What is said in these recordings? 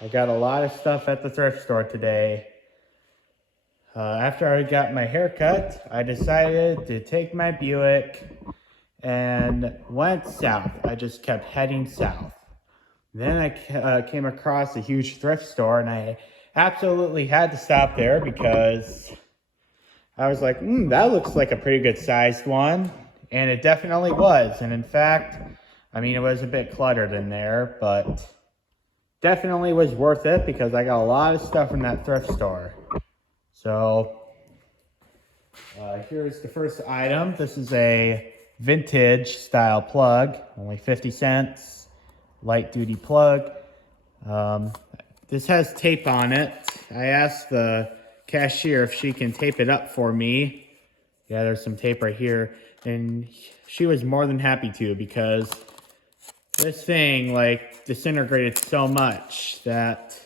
I got a lot of stuff at the thrift store today. After I got my hair cut, I decided to take my Buick and went south. I just kept heading south. Then I came across a huge thrift store, and I absolutely had to stop there because I was like, that looks like a pretty good sized one. And it definitely was. And in fact, I mean, it was a bit cluttered in there, but definitely was worth it because I got a lot of stuff from that thrift store. So here's the first item. This is a vintage style plug, only 50 cents, light duty plug. This has tape on it. I asked the cashier if she can tape it up for me. Yeah, there's some tape right here. And she was more than happy to, because this thing like disintegrated so much that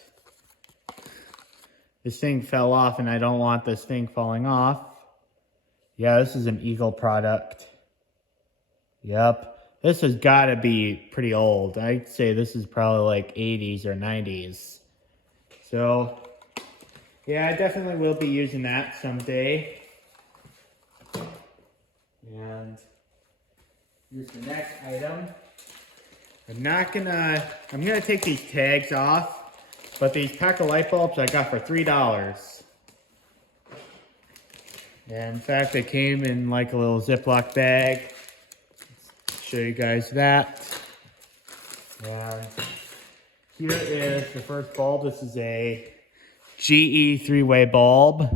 this thing fell off, and I don't want this thing falling off. Yeah, this is an Eagle product. Yep. This has got to be pretty old. I'd say this is probably like 80s or 90s. So, yeah, I definitely will be using that someday. And here's the next item. I'm gonna take these tags off, but these pack of light bulbs I got for $3. And in fact, they came in like a little Ziploc bag. Let's show you guys that. And here is the first bulb. This is a GE 3-way bulb.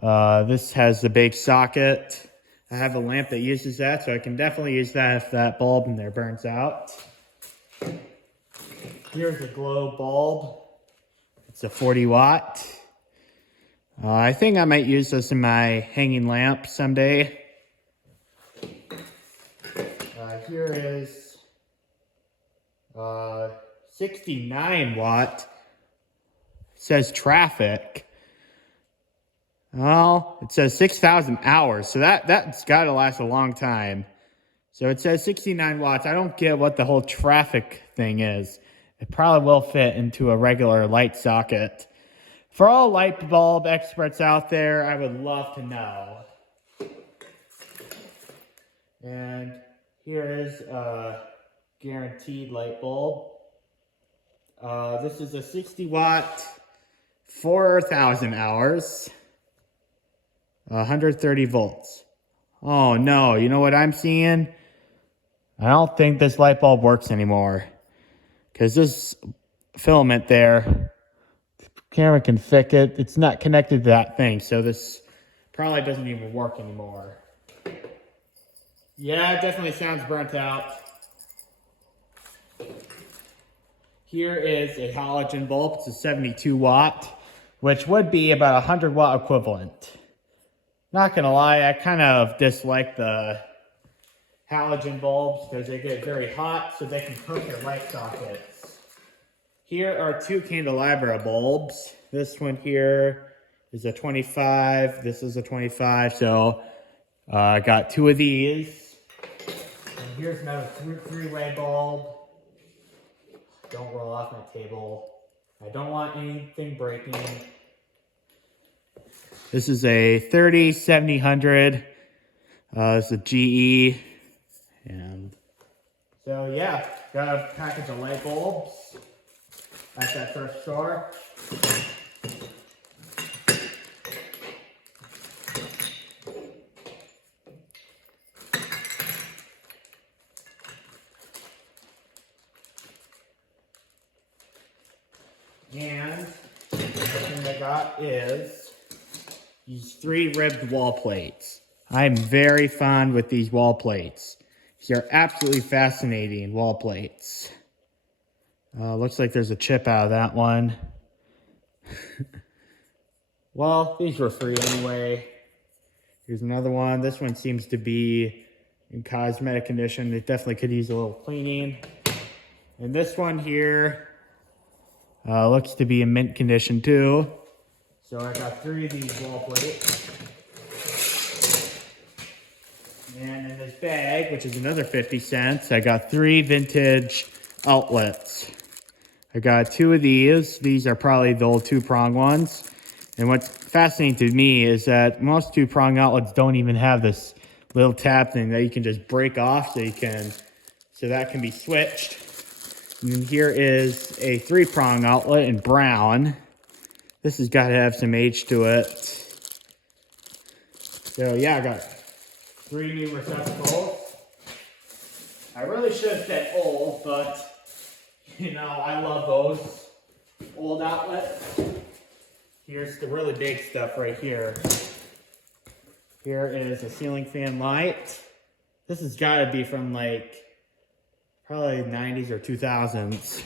This has the big socket. I have a lamp that uses that, so I can definitely use that if that bulb in there burns out. Here's a glow bulb. It's a 40 watt. I think I might use this in my hanging lamp someday. Here is 69 watt. It says traffic. Well, it says 6,000 hours, so that's got to last a long time. So it says 69 watts. I don't get what the whole traffic thing is. It probably will fit into a regular light socket. For all light bulb experts out there, I would love to know. And here is a guaranteed light bulb. This is a 60 watt, 4,000 hours. 130 volts. Oh no, you know what I'm seeing? I don't think this light bulb works anymore. Because this filament there, the camera can fix it. It's not connected to that thing, so this probably doesn't even work anymore. Yeah, it definitely sounds burnt out. Here is a halogen bulb. It's a 72 watt, which would be about 100 watt equivalent. Not gonna lie, I kind of dislike the halogen bulbs because they get very hot, so they can cook your light sockets. Here are two candelabra bulbs. This one here is a 25. This is a 25, so I got two of these. And here's another three-way bulb. Don't roll off my table. I don't want anything breaking. This is a 30-70-100. It's a GE. And so, yeah, got a package of light bulbs at that thrift store. And the thing I got is these 3 ribbed wall plates. I'm very fond with these wall plates. These are absolutely fascinating wall plates. Looks like there's a chip out of that one. Well, these were free anyway. Here's another one. This one seems to be in cosmetic condition. It definitely could use a little cleaning. And this one here looks to be in mint condition too. So I got 3 of these wall plates. And in this bag, which is another 50 cents, I got 3 vintage outlets. I got 2 of these. These are probably the old 2-prong ones. And what's fascinating to me is that most 2-prong outlets don't even have this little tab thing that you can just break off so that can be switched. And then here is a 3-prong outlet in brown. This has got to have some age to it. So yeah, I got 3 new receptacles. I really should have said old, but I love those old outlets. Here's the really big stuff right here. Here is a ceiling fan light. This has got to be from probably 90s or 2000s.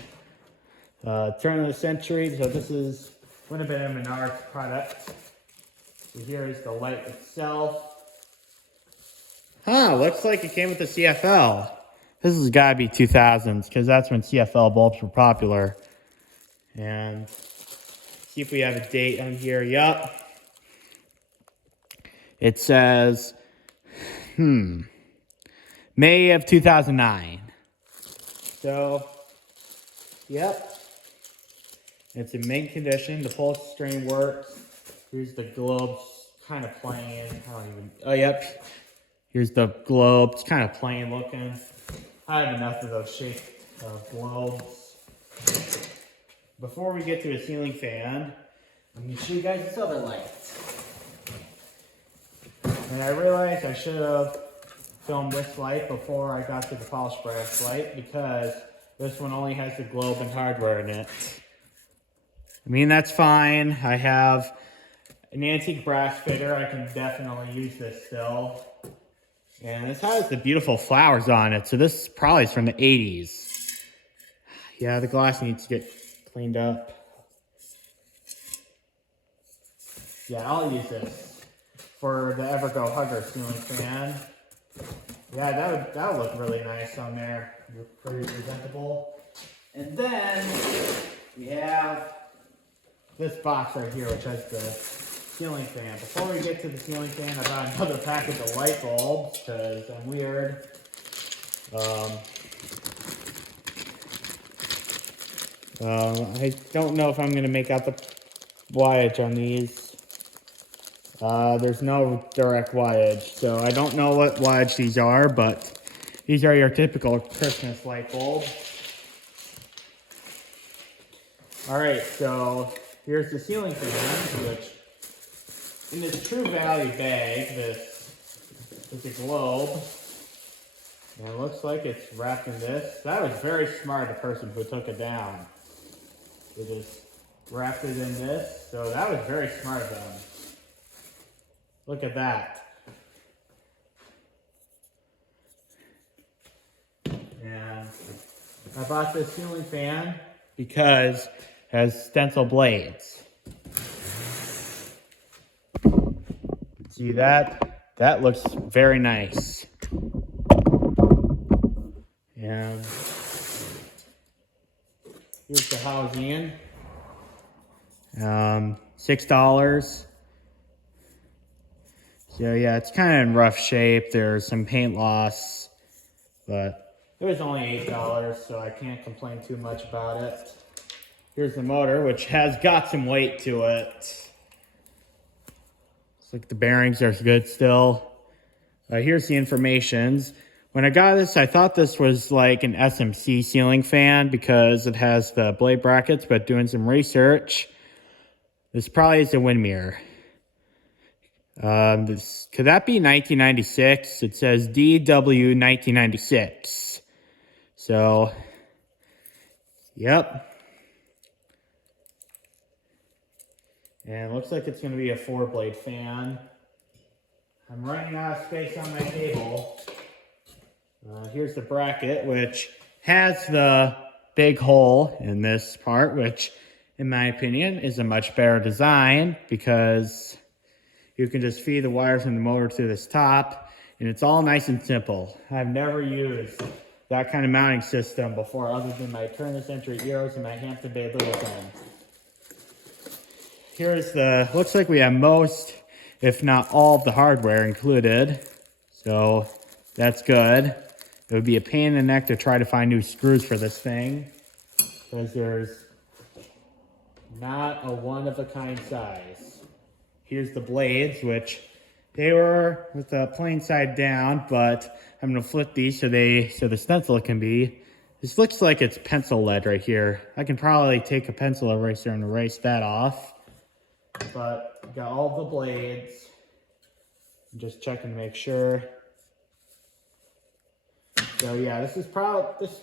Turn of the century, so this would have been a Menards product. So here is the light itself. Looks like it came with the CFL. This has got to be 2000s because that's when CFL bulbs were popular. And see if we have a date on here. Yup. It says, May of 2009. So, yep. It's in mint condition. The pulse string works. Here's the globes kind of plain. Oh, yep. Here's the globe. It's kind of plain looking. I have enough of those shaped globes. Before we get to a ceiling fan, I'm going to show you guys this other light. And I realized I should have filmed this light before I got to the polished brass light because this one only has the globe and hardware in it. I mean, that's fine. I have an antique brass fitter. I can definitely use this still. And this has the beautiful flowers on it. So this probably is from the 80s. Yeah, the glass needs to get cleaned up. Yeah, I'll use this for the Evergo Hugger ceiling fan. Yeah, that would look really nice on there. Pretty presentable. And then we have this box right here, which has the ceiling fan. Before we get to the ceiling fan, I bought another package of light bulbs because I'm weird. I don't know if I'm going to make out the wattage on these. There's no direct wattage, so I don't know what wattage these are, but these are your typical Christmas light bulb. Alright, so here's the ceiling fan, which in this True Value bag, this is a globe, and it looks like it's wrapped in this. That was very smart, the person who took it down. They just wrapped it in this, so that was very smart of them. Look at that. And I bought this ceiling fan because it has stencil blades. See that? That looks very nice. And here's the housing. $6. So yeah, it's kind of in rough shape. There's some paint loss, but it was only $8, so I can't complain too much about it. Here's the motor, which has got some weight to it. Looks like the bearings are good still. Here's the informations. When I got this, I thought this was like an SMC ceiling fan because it has the blade brackets, but doing some research, this probably is a wind mirror. Could that be 1996? It says DW 1996. So, yep. And it looks like it's going to be a 4-blade fan. I'm running out of space on my table. Here's the bracket, which has the big hole in this part, which, in my opinion, is a much better design because you can just feed the wires from the motor to this top, and it's all nice and simple. I've never used that kind of mounting system before other than my turn of the century Eros and my Hampton Bay Littleton. Here's the, looks like we have most, if not all of the hardware included. So that's good. It would be a pain in the neck to try to find new screws for this thing. because there's not a one-of-a-kind size. Here's the blades, which they were with the plain side down, but I'm gonna flip these so the stencil can be. This looks like it's pencil lead right here. I can probably take a pencil eraser and erase that off. But got all the blades. I'm just checking to make sure. So yeah, this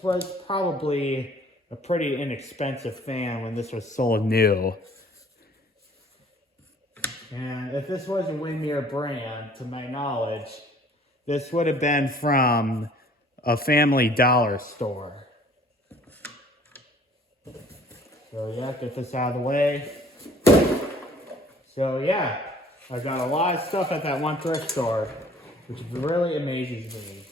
was probably a pretty inexpensive fan when this was sold new. And if this was a Winmere brand, to my knowledge, this would have been from a Family Dollar store. So yeah, get this out of the way. So yeah, I got a lot of stuff at that one thrift store, which really amazes me.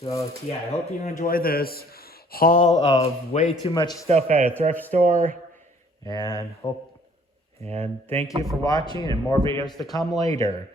So yeah, I hope you enjoy this haul of way too much stuff at a thrift store, and thank you for watching, and more videos to come later.